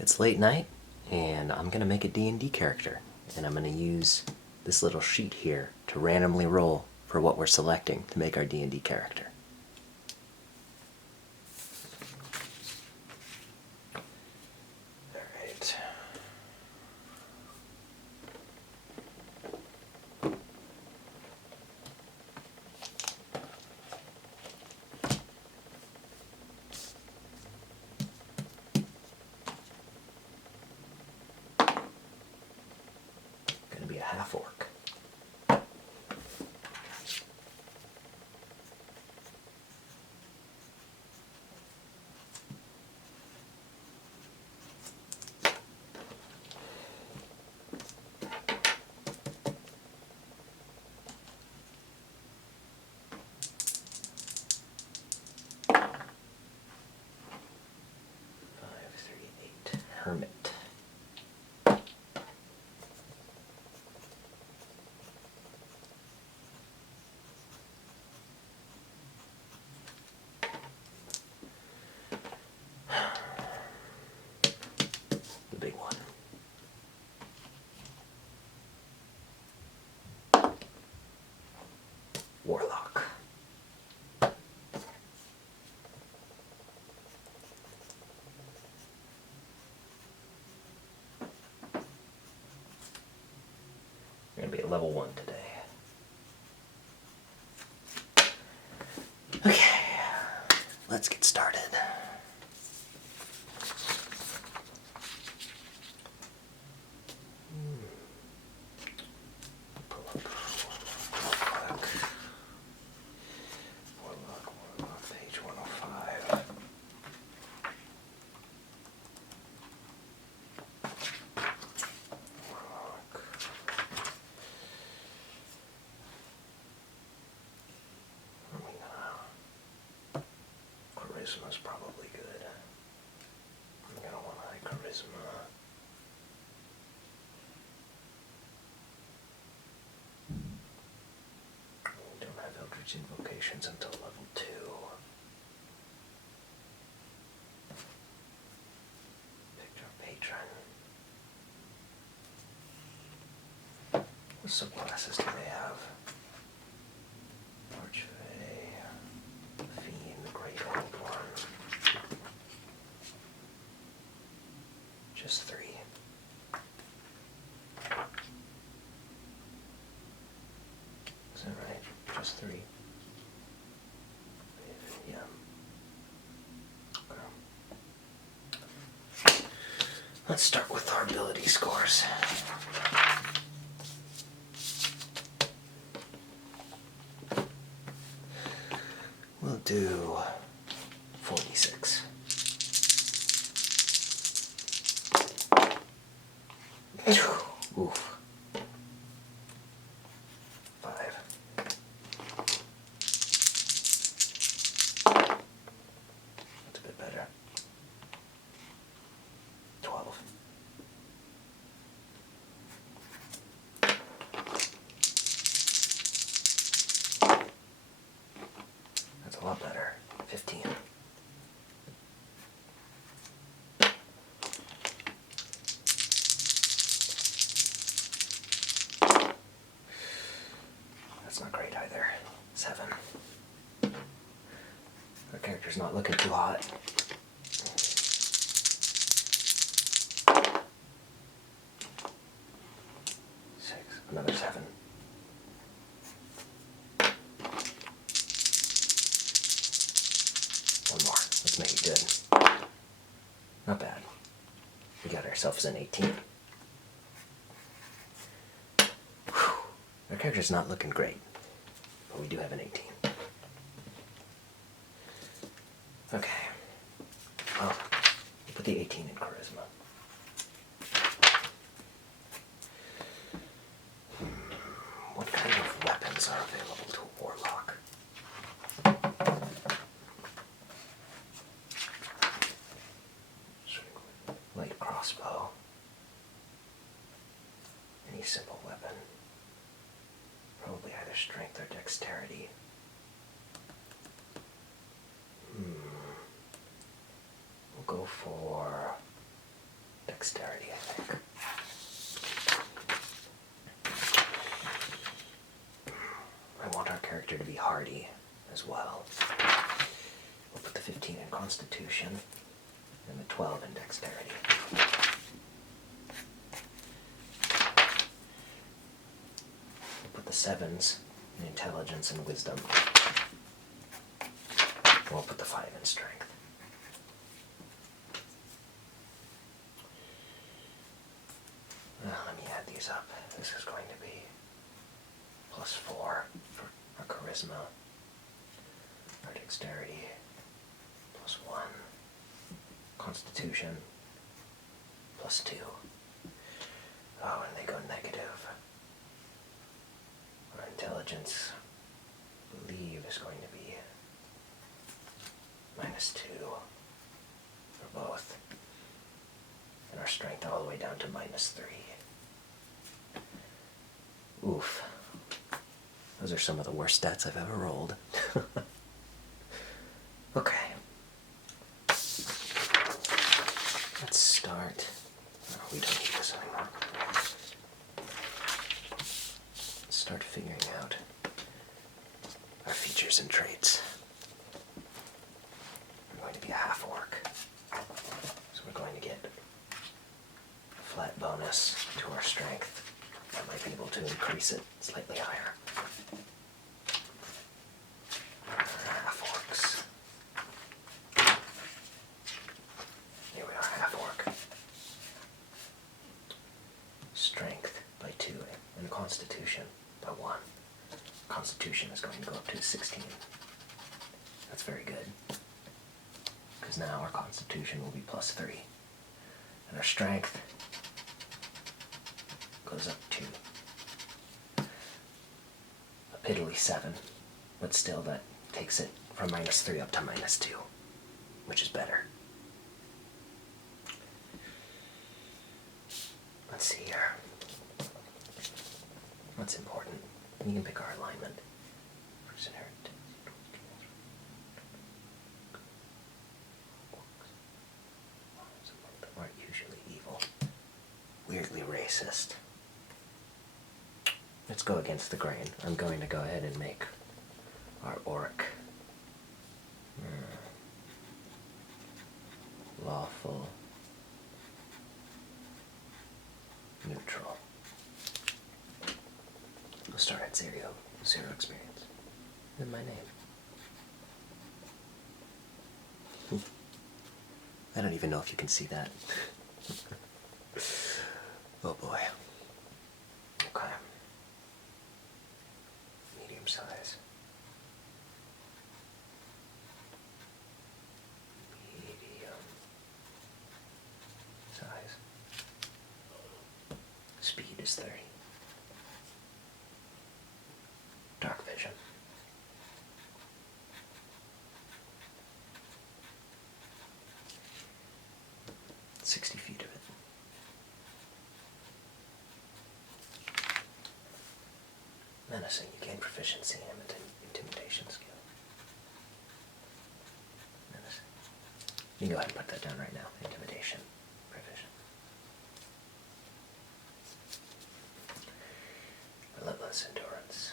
It's late night, and I'm going to make a D&D character, and I'm going to use this little sheet here to randomly roll for what we're selecting to make our D&D character. Alright. Gonna be a half-orc. Hermit. The big one. Warlock. We're going to be at level 1 today. Okay, let's get started. Pull up Warlock, page 105. Charisma's probably good. I'm gonna want high charisma. We don't have Eldritch Invocations until level 2. Picture patron. What subclasses do they have? Archfey, Fiend, Great Old One. Just 3. Is that right? Just 3. Yeah. Okay. Let's start with our ability scores. We'll do 46. Oof. 5. That's a bit better. 12. That's a lot better. 15. That's not great either. 7. Our character's not looking too hot. 6. Another 7. One more. Let's make it good. Not bad. We got ourselves an 18. Whew. Our character's not looking great, but we do have an 18. Okay. Well, we'll put the 18 in charisma. What kind of weapons are available to a warlock? Light crossbow. Any simple weapon. Probably either strength or dexterity. We'll go for dexterity, I think. I want our character to be hardy as well. We'll put the 15 in Constitution and the 12 in Dexterity. We'll put the 7s in Intelligence and Wisdom. And we'll put the 5 in Strength. Now let me add these up. This is going to be +4 for our Charisma. Our Dexterity +1. Constitution +2. Oh, and they go negative. Our Intelligence, I believe, is going to be -2 for both. And our Strength all the way down to -3. Oof. Those are some of the worst stats I've ever rolled. Okay. Let's start. No, we don't need this anymore. Let's start figuring out our features and traits. I'm going to be a half-orc. So we're going to get a flat bonus to our strength. I might be able to increase it slightly higher. Half-orcs. Here we are, half-orc. Strength by 2 and Constitution by 1. Constitution is going to go up to 16. That's very good. Because now our Constitution will be +3. And our Strength goes up to a piddly 7. But still, that takes it from -3 up to -2, which is better. Let's see here. What's important? We can pick our alignment. First inherit. Some of them aren't usually evil. Weirdly racist. Let's go against the grain. I'm going to go ahead and make our orc lawful neutral. We'll start at 0 experience. In my name. I don't even know if you can see that. Oh boy. Okay. Medium size. Medium size. Speed is 30. Dark vision. "60 feet of it. Menacing. You gain proficiency in intimidation skill. Menacing. You can go ahead and put that down right now. Intimidation. Proficient. Relentless endurance.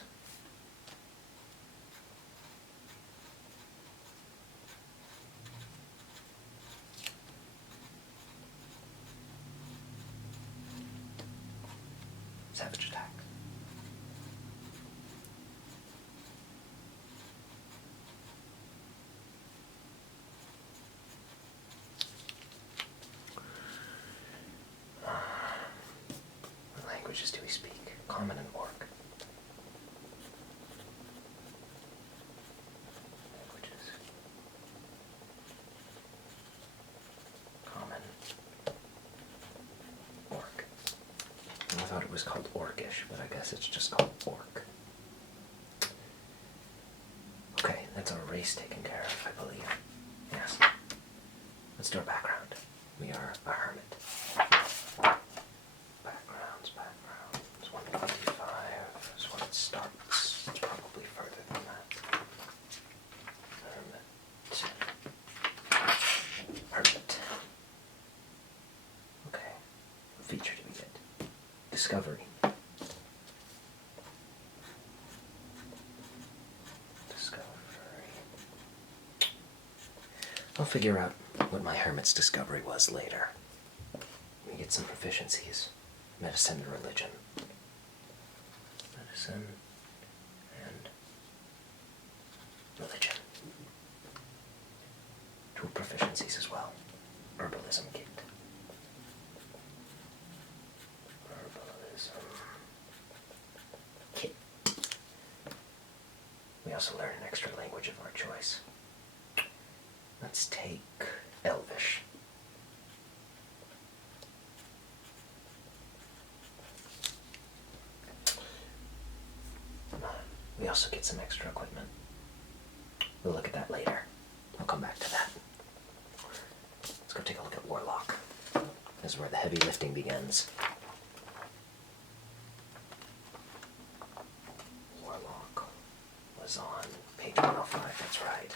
Savage attacks. What languages do we speak? Common and Orc. Languages. Common. Orc. I thought it was called Orcish, but I guess it's just called Orc. Okay, that's our race taken care of, I believe. Yes. Let's do our background. We are a hermit. Backgrounds. 125 is when it starts. It's probably further than that. Hermit. Okay. feature do we get? Discovery. I'll figure out what my hermit's discovery was later. We get some proficiencies. Medicine and religion. Medicine and religion. 2 proficiencies as well. Herbalism kit. Herbalism kit. We also learn an extra language of our choice. Let's take Elvish. We also get some extra equipment. We'll look at that later. I'll come back to that. Let's go take a look at Warlock. This is where the heavy lifting begins. Warlock was on page 105, that's right.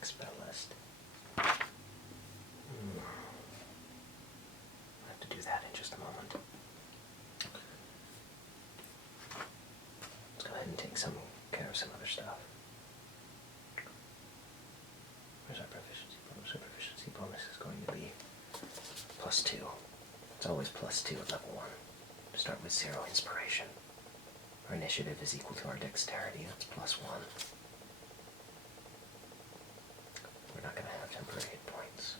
Spell list. I'll have to do that in just a moment. Let's go ahead and take care of some other stuff. Where's our proficiency bonus? Our proficiency bonus is going to be +2. It's always +2 at level 1. Start with 0 inspiration. Our initiative is equal to our dexterity. That's +1. We're not going to have temporary hit points.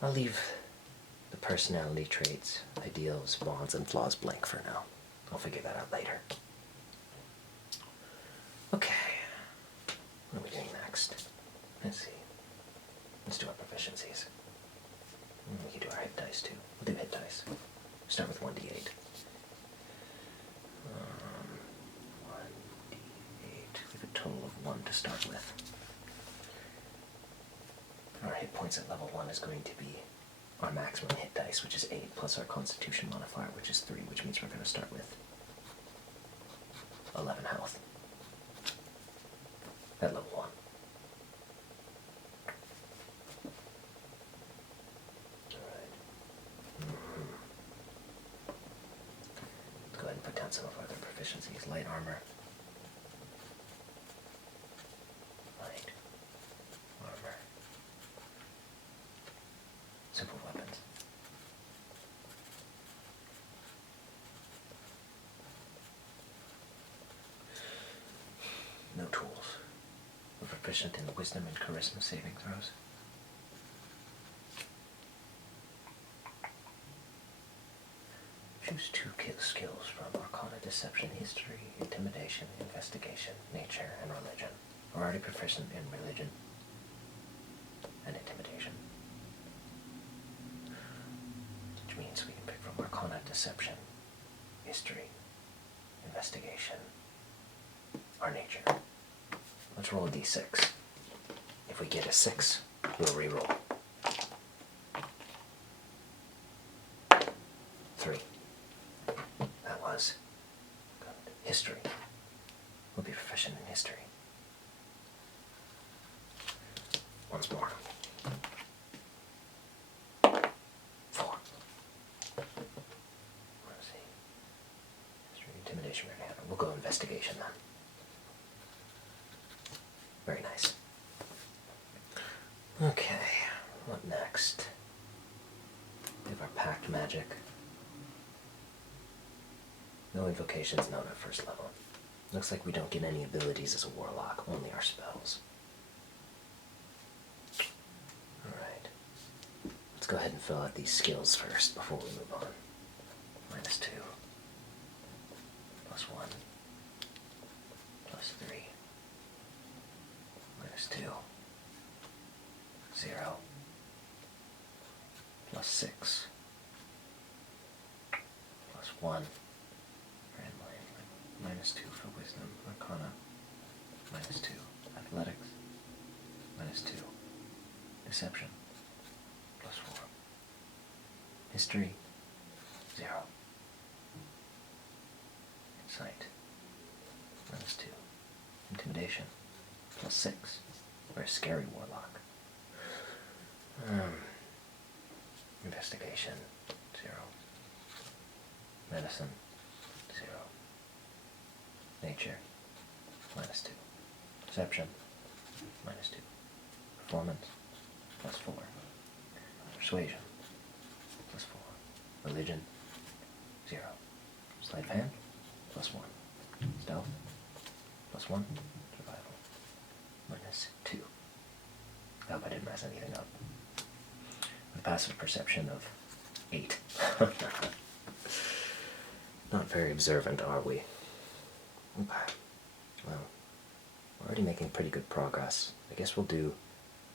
I'll leave the personality traits, ideals, bonds, and flaws blank for now. I'll figure that out later. Okay. What are we doing next? Let's see. Let's do our proficiencies. We can do our hit dice too. We'll do hit dice. Start with 1d8. 1d8. We have a total of 1 to start with. Our hit points at level 1 is going to be our maximum hit dice, which is 8, plus our constitution modifier, which is 3, which means we're going to start with 11 health at level 1. Alright. Let's go ahead and put down some of our other proficiencies. Light armor. Light armor. Simple weapons. No tools. We're proficient in wisdom and charisma saving throws. Choose 2 skills from Arcana, Deception, History, Intimidation, Investigation, Nature, and Religion. We're already proficient in Religion and Intimidation. Which means we can pick from Arcana, Deception, History, Investigation, or Nature. Let's roll a d6. If we get a 6, we'll re-roll. 3. That was good. History. We'll be proficient in history. Once more. 4. Let's see. History, intimidation, we're gonna have it. We'll go investigation then. Very nice. Okay, what next? We have our pact magic. No invocations known at first level. Looks like we don't get any abilities as a warlock, only our spells. Alright. Let's go ahead and fill out these skills first before we move on. -2. +1. +3. -2. 0. +6. +1. -2 for wisdom, arcana, -2, athletics, -2, deception, History, 0. Insight, -2. Intimidation, +6. We're a scary warlock. Investigation, 0. Medicine, 0. Nature, -2. Perception, -2. Performance, +4. Persuasion, +4. Religion, 0. Sleight of hand, +1. Stealth, +1. Survival, -2. I hope I didn't mess anything up. With passive perception of 8. Not very observant, are we? Okay. Well, we're already making pretty good progress. I guess we'll do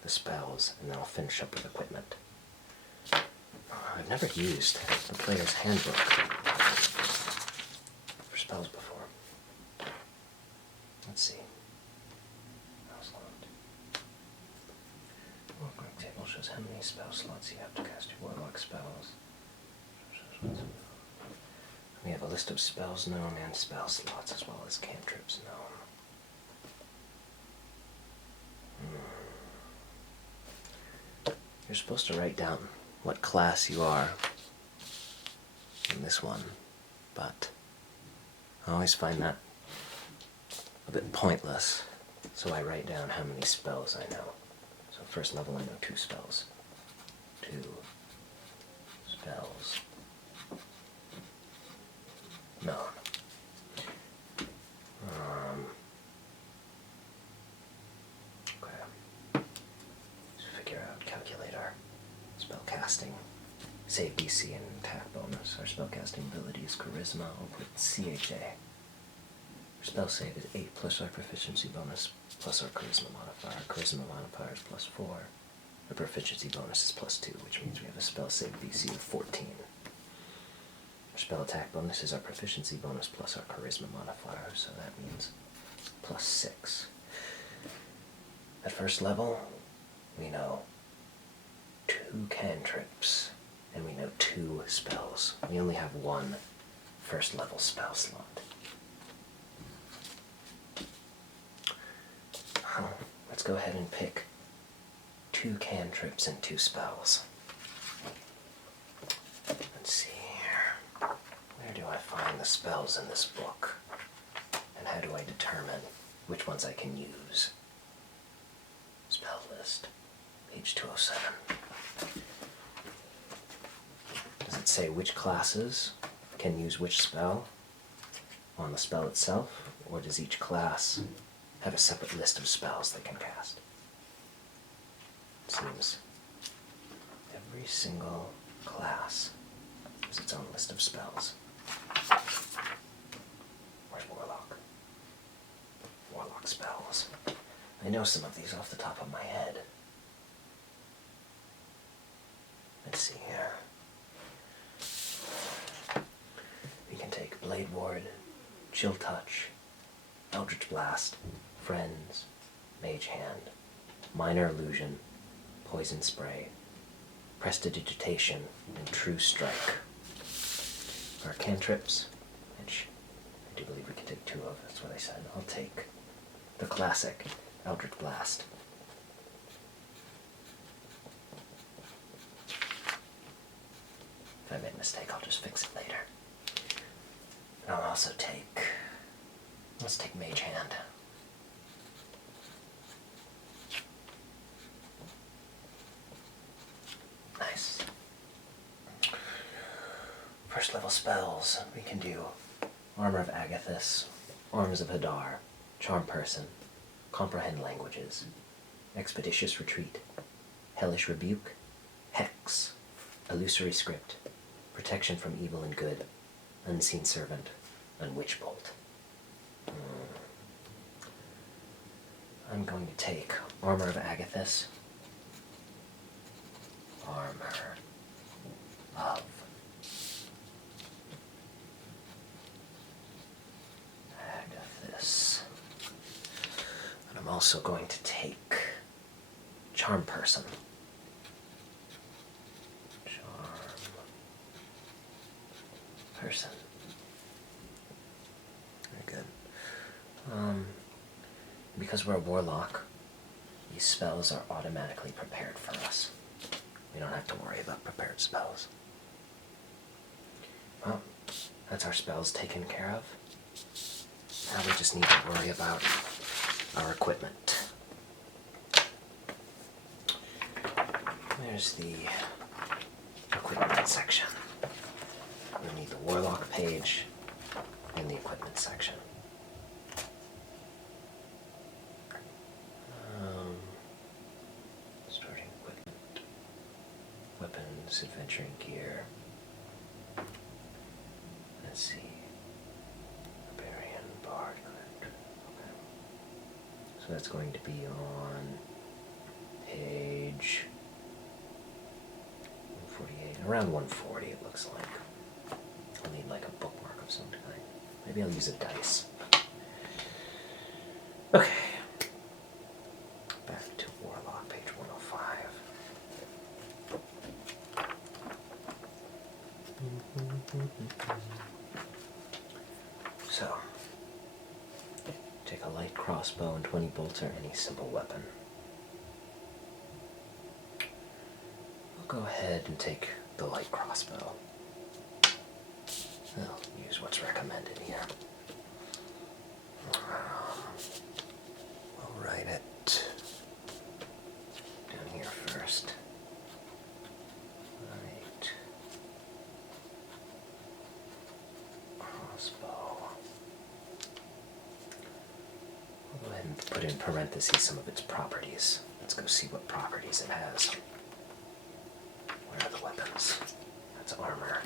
the spells, and then I'll finish up with equipment. I've never used the player's handbook for spells before. Let's see. Mouse locked. Warlock table shows how many spell slots you have to cast your warlock spells. We have a list of spells known and spell slots, as well as cantrips known. You're supposed to write down what class you are in this one, but I always find that a bit pointless, so I write down how many spells I know. So first level I know 2 spells. 2 spells known. Okay. Let's figure out, calculate our spell casting. Save DC and attack bonus. Our spellcasting ability is Charisma. I'll put CHA. Our spell save is 8 plus our proficiency bonus plus our Charisma modifier. Our Charisma modifier is +4. Our proficiency bonus is +2, which means we have a spell save DC of 14. Our spell attack bonus is our proficiency bonus plus our Charisma modifier, so that means +6. At first level, we know 2 cantrips, and we know 2 spells. We only have 1 first level spell slot. Let's go ahead and pick 2 cantrips and 2 spells. Let's see here. Where do I find the spells in this book? And how do I determine which ones I can use? Spell list, page 207. Does it say which classes can use which spell on the spell itself, or does each class have a separate list of spells they can cast? It seems every single class has its own list of spells. Where's Warlock? Warlock spells. I know some of these off the top of my head. Let's see here. We can take Blade Ward, Chill Touch, Eldritch Blast, Friends, Mage Hand, Minor Illusion, Poison Spray, Prestidigitation, and True Strike. Our cantrips, which I do believe we can take 2 of, that's what I said. I'll take the classic Eldritch Blast. If I made a mistake, I'll just fix it later. And I'll also take, let's take Mage Hand. Nice. First level spells, we can do Armor of Agathis, Arms of Hadar, Charm Person, Comprehend Languages, Expeditious Retreat, Hellish Rebuke, Hex, Illusory Script, Protection from Evil and Good, Unseen Servant, and Witch Bolt. I'm going to take Armor of Agathis. Armor of Agathis. And I'm also going to take Charm Person. Charm person. Very good. Because we're a warlock, these spells are automatically prepared for us. We don't have to worry about prepared spells. Well, that's our spells taken care of. Now we just need to worry about our equipment. There's the equipment section. We need the warlock page and the equipment section. Starting equipment, weapons, adventuring gear. Let's see. Barbarian, bard. Okay. So that's going to be on page 148, around 140 it looks like. I'll need like a bookmark of some kind. Maybe I'll use a dice. Okay. Back to Warlock, page 105. So, take a light crossbow and 20 bolts or any simple weapon. Go ahead and take the light crossbow. I'll use what's recommended here. We'll write it down here first. Light crossbow. I'll go ahead and put in parentheses some of its properties. Let's go see what properties it has. Where are the weapons? That's armor.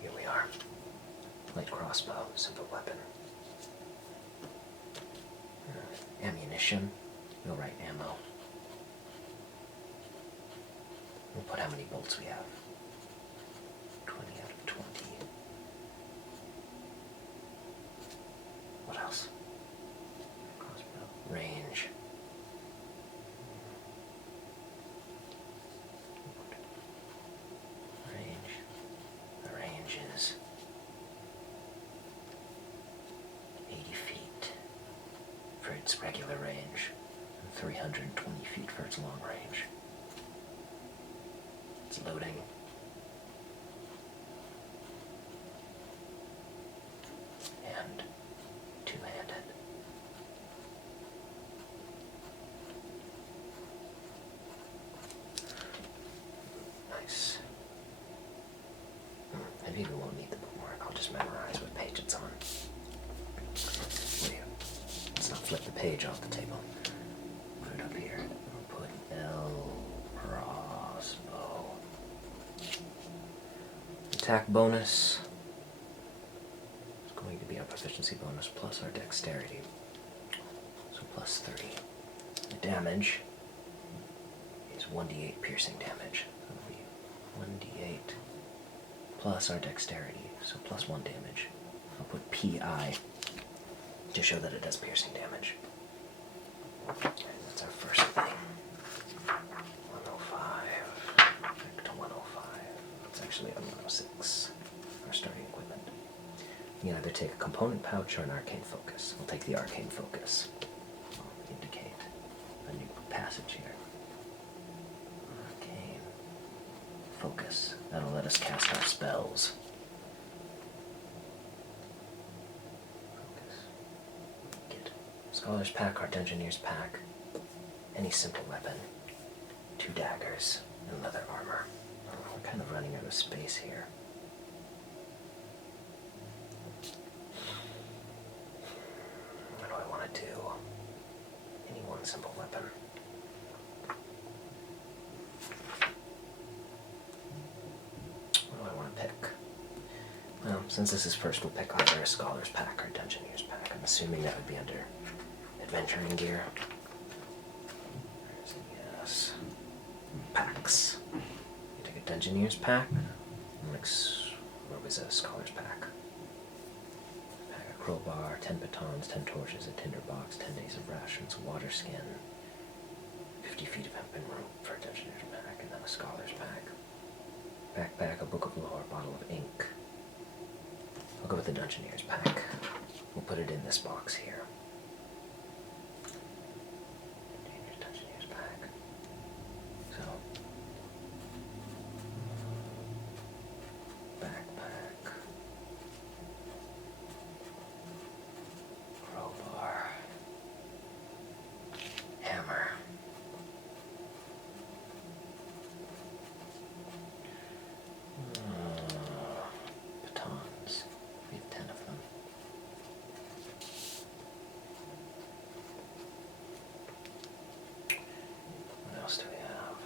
Here we are. Light crossbow, simple weapon. Ammunition. We'll write ammo. We'll put how many bolts we have. 20 out of 20. What else? Crossbow. Range. Is 80 feet for its regular range and 320 feet for its long range. It's loading. And two-handed. Nice. Maybe we won't need the bookmark. I'll just memorize what page it's on. Wait, let's not flip the page off the table. Put it up here. We'll put L crossbow. Attack bonus is going to be our proficiency bonus plus our dexterity. So plus 30. The damage is 1d8 piercing damage. So it'll be 1d8 plus our dexterity, so plus 1 damage. I'll put PI to show that it does piercing damage. And that's our first thing. 105. Back to 105. It's actually on 106. Our starting equipment. You can either take a component pouch or an arcane focus. We'll take the arcane focus. I'll indicate a new passage here. Arcane focus. That'll let us cast our spells. Focus. Get Scholar's Pack or Dungeoneer's Pack. Any simple weapon. 2 daggers and leather armor. We're kind of running out of space here. What do I want to do? Any one simple weapon. Well, since this is first, we'll pick either a Scholar's Pack or Dungeoneer's Pack. I'm assuming that would be under adventuring gear. Yes. Packs. You take a Dungeoneer's Pack. What was a Scholar's Pack? Pack a crowbar, 10 batons, 10 torches, a tinderbox, 10 days of rations, water skin, 50 feet of hempen rope for a Dungeoneer's Pack, and then a Scholar's Pack. Backpack, a book of lore, a bottle of ink. I'll go with the Dungeoneer's pack. We'll put it in this box here. Dungeoneer's pack. So, backpack, crowbar, hammer, batons. We have 10 of them. What else do we have?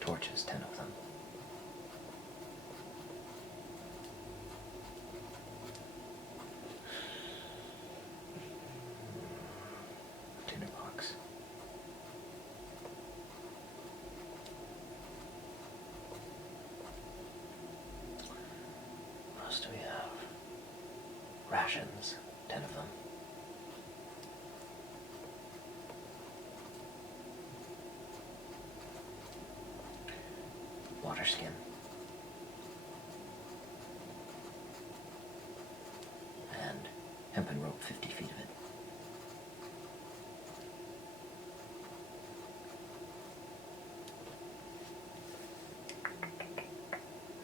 Torches, 10 of them. Tinderbox. What else do we have? Rations, 10 of them. Water skin. And hempen rope, 50 feet of it.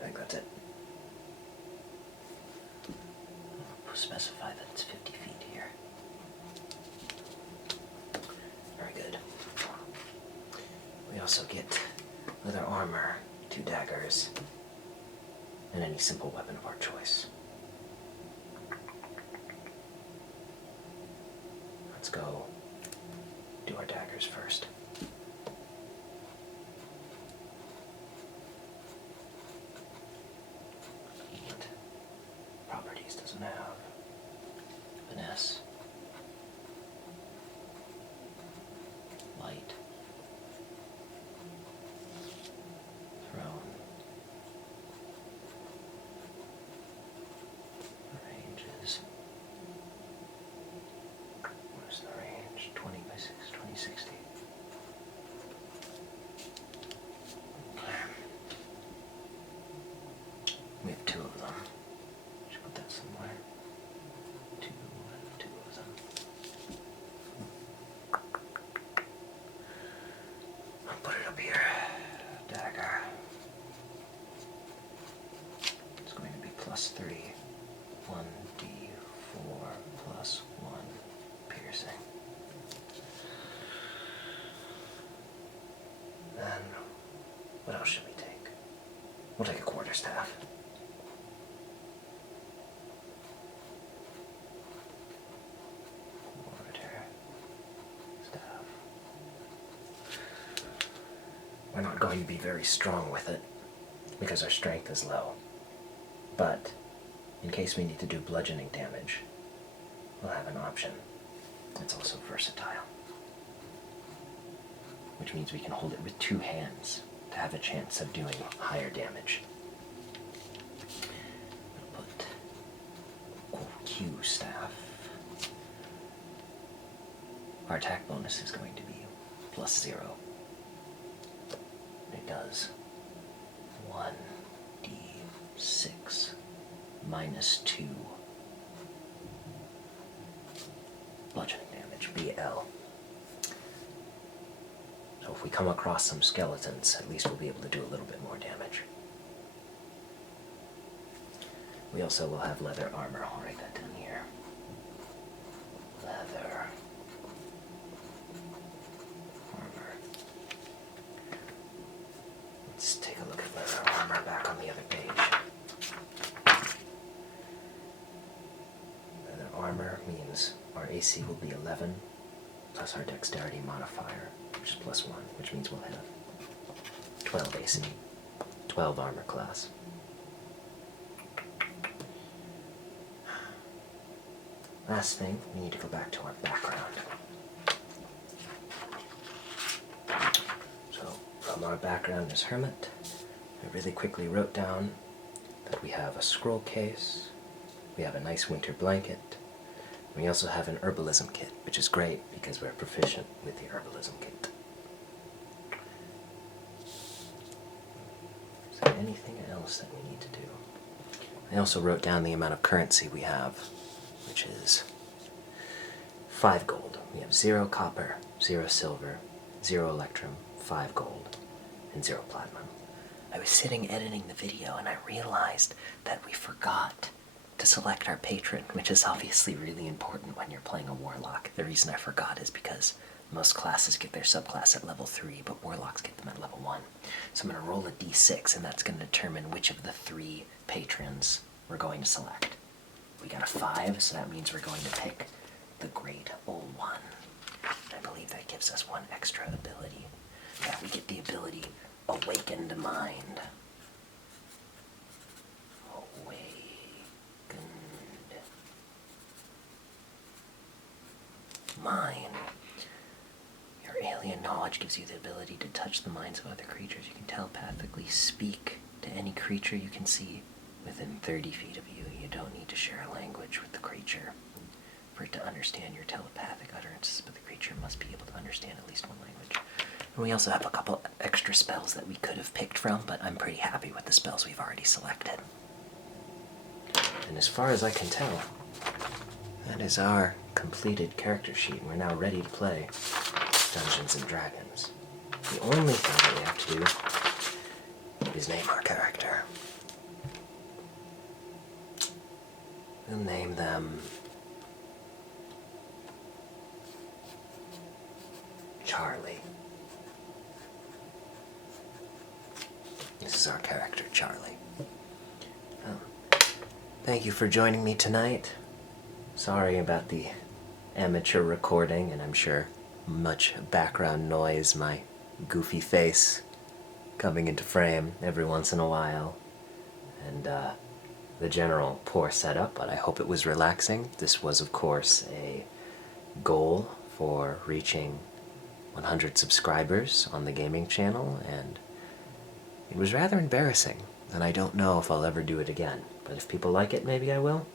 I think that's it. I'll specify that it's 50 feet here. Very good. We also get leather armor, 2 daggers, and any simple weapon of our choice. Let's go do our daggers first. What properties does it have? Finesse, light, thrown, ranges. What is the range? 20 by 6, 20, 60. We have 2 of them. Should put that somewhere. Two of them. I'll put it up here. Dagger. It's going to be +3. 1d4 plus 1 piercing. Then, what else should we take? We'll take a quarterstaff. Quarterstaff. We're not going to be very strong with it because our strength is low. But in case we need to do bludgeoning damage, we'll have an option. It's also versatile, which means we can hold it with 2 hands to have a chance of doing higher damage. We'll put Q staff. Our attack bonus is going to be +0. It does 1d6 -2 bludgeoning damage, BL. So if we come across some skeletons, at least we'll be able to do a little bit more damage. We also will have leather armor. I'll write that down here. Leather armor. Let's take a look at leather armor back on the other page. Leather armor means our AC will be 11 plus our dexterity modifier, which is +1, which means we'll have 12 AC, 12 armor class. Last thing, we need to go back to our background. So, from our background as Hermit, I really quickly wrote down that we have a scroll case, we have a nice winter blanket, we also have an herbalism kit, which is great because we're proficient with the herbalism kit. Is there anything else? else that we need to do. I also wrote down the amount of currency we have, which is 5 gold. We have 0 copper, 0 silver, 0 electrum, 5 gold, and 0 platinum. I was sitting editing the video and I realized that we forgot to select our patron, which is obviously really important when you're playing a warlock. The reason I forgot is because most classes get their subclass at level 3, but warlocks get them at level 1. So I'm going to roll a d6, and that's going to determine which of the 3 patrons we're going to select. We got a 5, so that means we're going to pick the Great Old One. I believe that gives us 1 extra ability. Yeah, we get the ability Awakened Mind. Awakened Mind. Your alien knowledge gives you the ability to touch the minds of other creatures. You can telepathically speak to any creature you can see within 30 feet of you. You don't need to share a language with the creature for it to understand your telepathic utterances, but the creature must be able to understand at least 1 language. And we also have a couple extra spells that we could have picked from, but I'm pretty happy with the spells we've already selected. And as far as I can tell, that is our completed character sheet. We're now ready to play Dungeons and Dragons. The only thing that we have to do is name our character. We'll name them Charlie. This is our character, Charlie. Thank you for joining me tonight. Sorry about the amateur recording, and I'm sure much background noise, my goofy face coming into frame every once in a while, and the general poor setup, but I hope it was relaxing. This was, of course, a goal for reaching 100 subscribers on the gaming channel, and it was rather embarrassing, and I don't know if I'll ever do it again, but if people like it, maybe I will.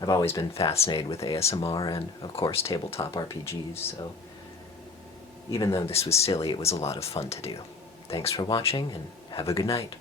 I've always been fascinated with ASMR and, of course, tabletop RPGs, so even though this was silly, it was a lot of fun to do. Thanks for watching, and have a good night.